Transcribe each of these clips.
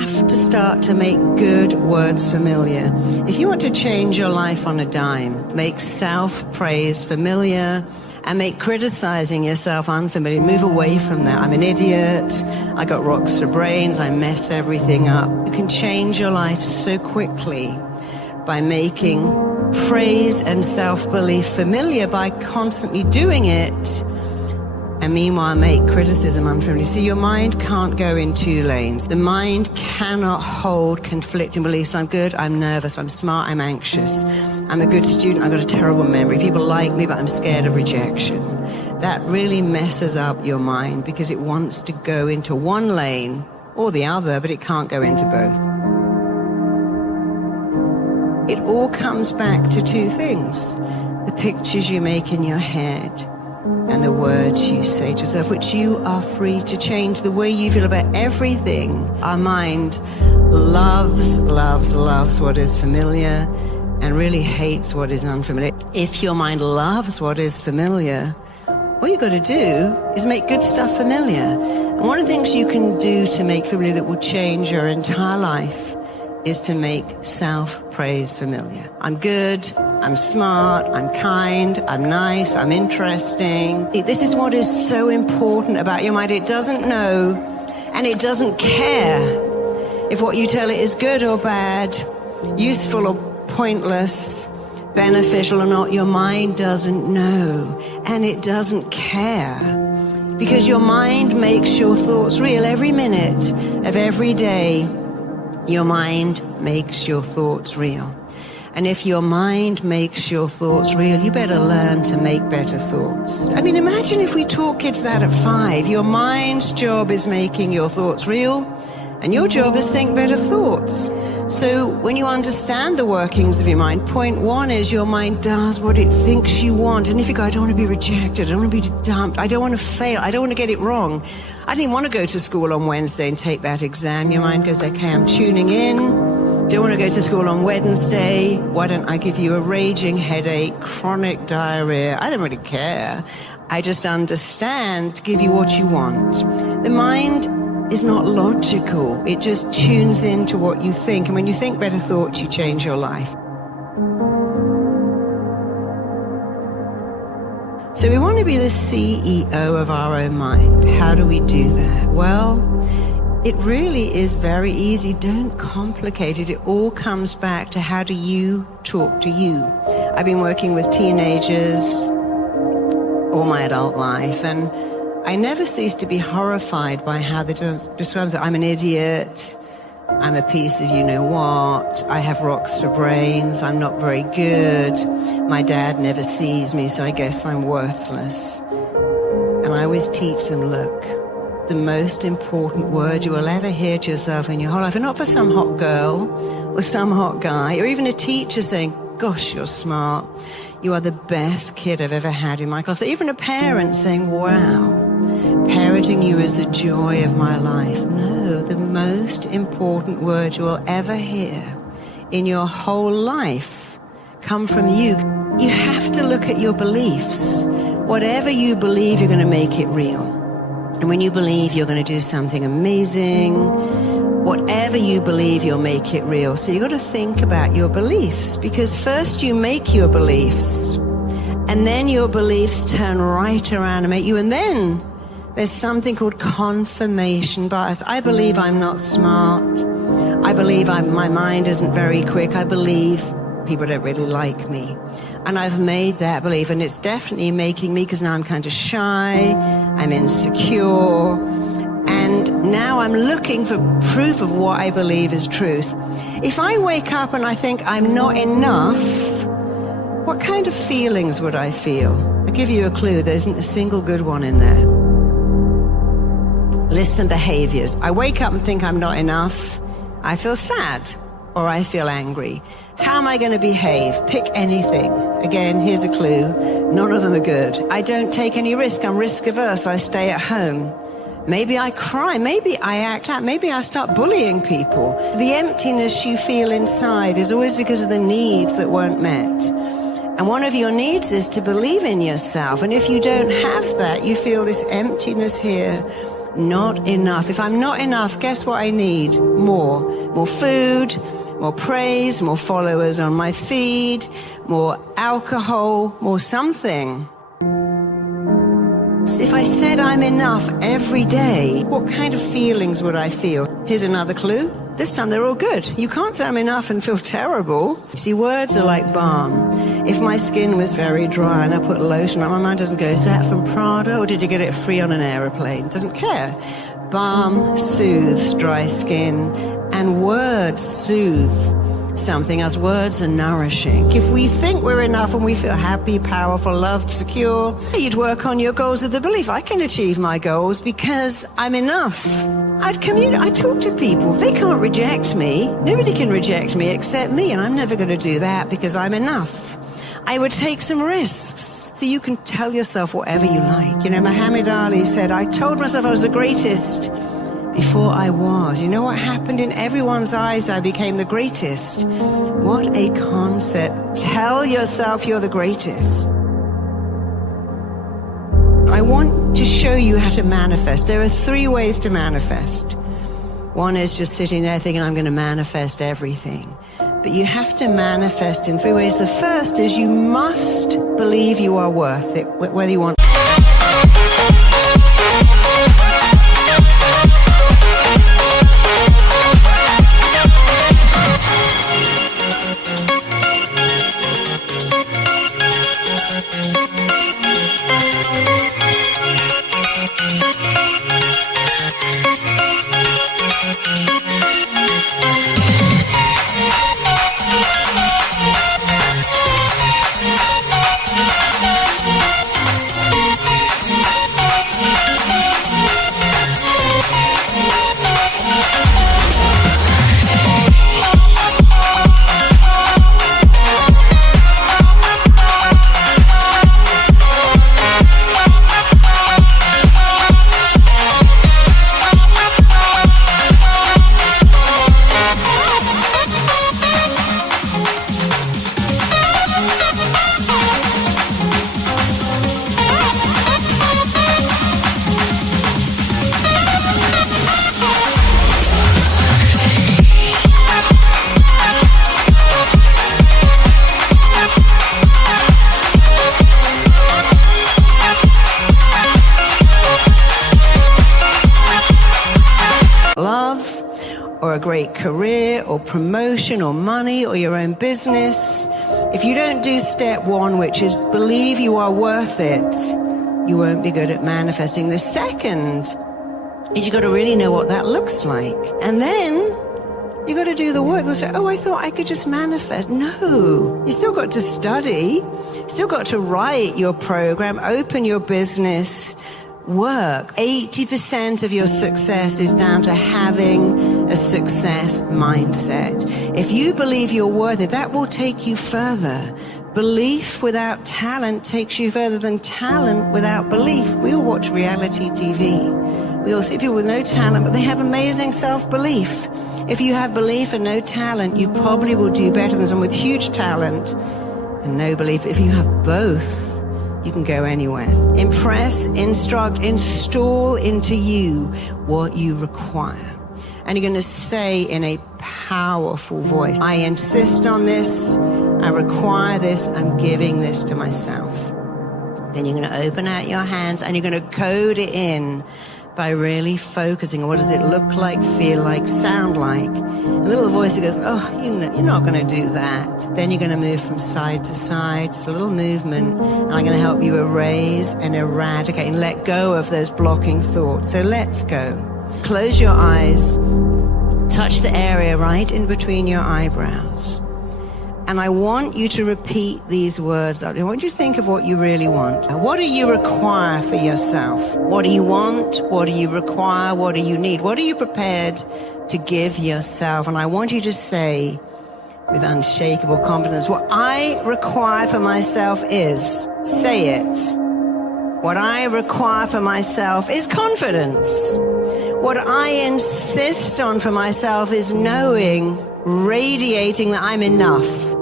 have to start to make good words familiar. If you want to change your life on a dime, make self-praise familiar and make criticizing yourself unfamiliar. Move away from that. I'm an idiot. I got rocks for brains. I mess everything up. You can change your life so quickly by making praise and self-belief familiar by constantly doing it, and meanwhile make criticism unfamiliar. See, your mind can't go in two lanes. The mind cannot hold conflicting beliefs. I'm good, I'm nervous, I'm smart, I'm anxious. I'm a good student, I've got a terrible memory. People like me, but I'm scared of rejection. That really messes up your mind because it wants to go into one lane or the other, but it can't go into both. It all comes back to two things: the pictures you make in your head and the words you say to yourself, which you are free to change. The way you feel about everything. Our mind loves what is familiar and really hates what is unfamiliar. If your mind loves what is familiar, all you've got to do is make good stuff familiar. And one of the things you can do to make familiar that will change your entire life is to make self-praise familiar. I'm good, I'm smart, I'm kind, I'm nice, I'm interesting. This is what is so important about your mind. It doesn't know and it doesn't care if what you tell it is good or bad, useful or pointless, beneficial or not. Your mind doesn't know and it doesn't care, because your mind makes your thoughts real every minute of every day. Your mind makes your thoughts real. And if your mind makes your thoughts real, you better learn to make better thoughts. I mean, imagine if we taught kids that at 5. Your mind's job is making your thoughts real, and your job is think better thoughts. So when you understand the workings of your mind, point 1 is your mind does what it thinks you want. And if you go, I don't want to be rejected, I don't want to be dumped, I don't want to fail, I don't want to get it wrong, I didn't want to go to school on Wednesday and take that exam. Your mind goes, okay, I'm tuning in. Don't want to go to school on Wednesday. Why don't I give you a raging headache, chronic diarrhea? I don't really care. I just understand to give you what you want. The mind is not logical. It just tunes into what you think. And when you think better thoughts, you change your life. So we want to be the CEO of our own mind. How do we do that? Well, it really is very easy. Don't complicate it. It all comes back to how do you talk to you. I've been working with teenagers all my adult life, and I never cease to be horrified by how they describe it. I'm an idiot. I'm a piece of you-know-what. I have rocks for brains. I'm not very good. My dad never sees me, so I guess I'm worthless. And I always teach them, look, the most important word you will ever hear to yourself in your whole life, and not for some hot girl or some hot guy, or even a teacher saying, gosh, you're smart. You are the best kid I've ever had in my class. Or even a parent saying, wow, parenting you is the joy of my life. No, the most important word you will ever hear in your whole life come from you. You have to look at your beliefs. Whatever you believe, you're going to make it real. And when you believe you're going to do something amazing, whatever you believe, you'll make it real. So you've got to think about your beliefs, because first you make your beliefs, and then your beliefs turn right around and make you, and then there's something called confirmation bias. I believe I'm not smart. I believe my mind isn't very quick. I believe people don't really like me. And I've made that belief, and it's definitely making me, because now I'm kind of shy, I'm insecure, and now I'm looking for proof of what I believe is truth. If I wake up and I think I'm not enough, what kind of feelings would I feel? I'll give you a clue. There isn't a single good one in there. Listen, behaviors. I wake up and think I'm not enough. I feel sad, or I feel angry. How am I going to behave? Pick anything. Again, here's a clue. None of them are good. I don't take any risk. I'm risk averse. I stay at home. Maybe I cry. Maybe I act out. Maybe I start bullying people. The emptiness you feel inside is always because of the needs that weren't met. And one of your needs is to believe in yourself. And if you don't have that, you feel this emptiness here not enough. If I'm not enough, guess what I need? More. More food, more praise, more followers on my feed, more alcohol, more something. If I said I'm enough every day, what kind of feelings would I feel? Here's another clue. This time they're all good. You can't say I'm enough and feel terrible. See, words are like balm. If my skin was very dry and I put lotion on, my mind doesn't go, is that from Prada or did you get it free on an aeroplane? Doesn't care. Balm soothes dry skin and words soothe something else. Words are nourishing. If we think we're enough and we feel happy, powerful, loved, secure, you'd work on your goals with the belief, I can achieve my goals because I'm enough. I'd talk to people. They can't reject me. Nobody can reject me except me, and I'm never going to do that because I'm enough. I would take some risks. You can tell yourself whatever you like. You know, Muhammad Ali said, I told myself I was the greatest before I was. You know what happened? In everyone's eyes, I became the greatest. What a concept. Tell yourself you're the greatest. I want to show you how to manifest. There are 3 ways to manifest. One is just sitting there thinking, I'm going to manifest everything. But you have to manifest in 3 ways. The first is you must believe you are worth it, whether you want. Or a great career or promotion or money or your own business. If you don't do step 1, which is believe you are worth it, you won't be good at manifesting. The second is you got to really know what that looks like. And then you got to do the work. You'll say, oh, I thought I could just manifest. No, you still got to study, still got to write your program, open your business, work. 80% of your success is down to having a success mindset. If you believe you're worth it, that will take you further. Belief without talent takes you further than talent without belief. We all watch reality TV. We all see people with no talent, but they have amazing self-belief. If you have belief and no talent, you probably will do better than someone with huge talent and no belief. If you have both, you can go anywhere. Impress, instruct, install into you what you require. And you're going to say in a powerful voice, I insist on this, I require this, I'm giving this to myself. Then you're going to open out your hands and you're going to code it in by really focusing on what does it look like, feel like, sound like. A little voice that goes, oh, you're not going to do that. Then you're going to move from side to side. It's a little movement, and I'm going to help you erase and eradicate and let go of those blocking thoughts. So let's go. Close your eyes. Touch the area right in between your eyebrows. And I want you to repeat these words. I want you to think of what you really want. What do you require for yourself? What do you want? What do you require? What do you need? What are you prepared to give yourself? And I want you to say with unshakable confidence, what I require for myself is, say it. What I require for myself is confidence. What I insist on for myself is knowing, radiating that I'm enough.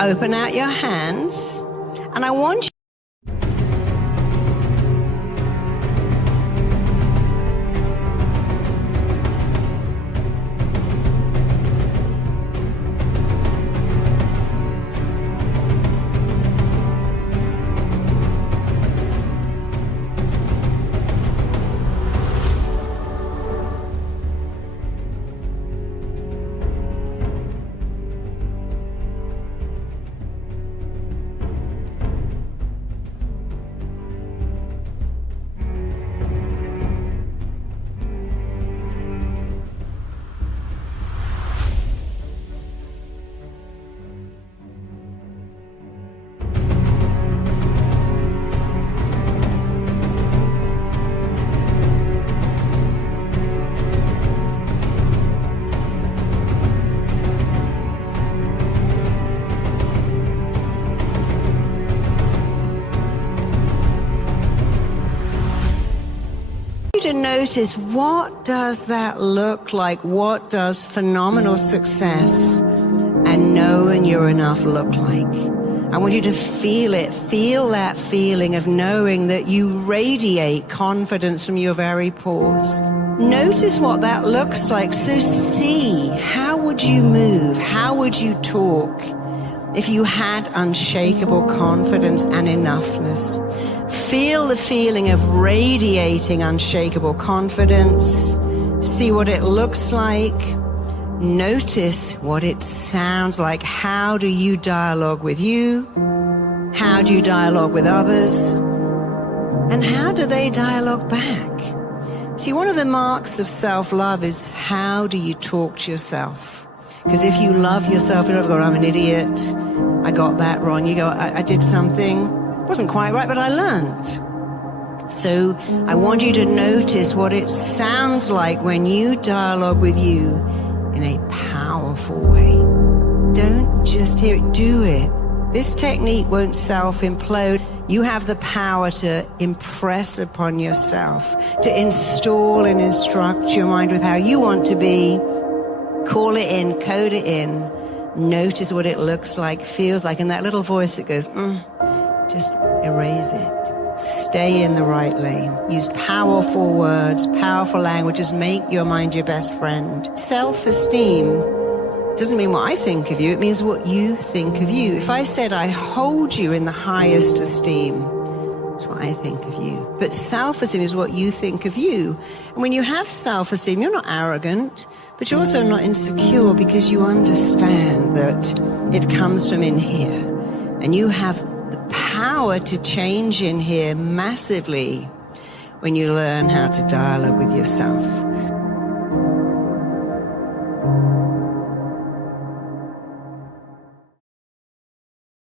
Open out your hands, and I want you to notice, what does that look like? What does phenomenal success and knowing you're enough look like? I want you to feel it. Feel that feeling of knowing that you radiate confidence from your very pores. Notice what that looks like. So see, how would you move? How would you talk if you had unshakable confidence and enoughness? Feel the feeling of radiating unshakable confidence. See what it looks like. Notice what it sounds like. How do you dialogue with you? How do you dialogue with others? And how do they dialogue back? See, one of the marks of self-love is, how do you talk to yourself? Because if you love yourself, you're I'm an idiot, I got that wrong. You go, I did something, wasn't quite right, but I learned. So I want you to notice what it sounds like when you dialogue with you in a powerful way. Don't just hear it, do it. This technique won't self-implode. You have the power to impress upon yourself, to install and instruct your mind with how you want to be. Call it in, code it in. Notice what it looks like, feels like, and that little voice that goes, just erase it. Stay in the right lane. Use powerful words, powerful languages. Make your mind your best friend. Self-esteem doesn't mean what I think of you, it means what you think of you. If I said I hold you in the highest esteem, that's what I think of you. But self-esteem is what you think of you. And when you have self-esteem, you're not arrogant, but you're also not insecure, because you understand that it comes from in here. And you have the power to change in here massively when you learn how to dialogue with yourself.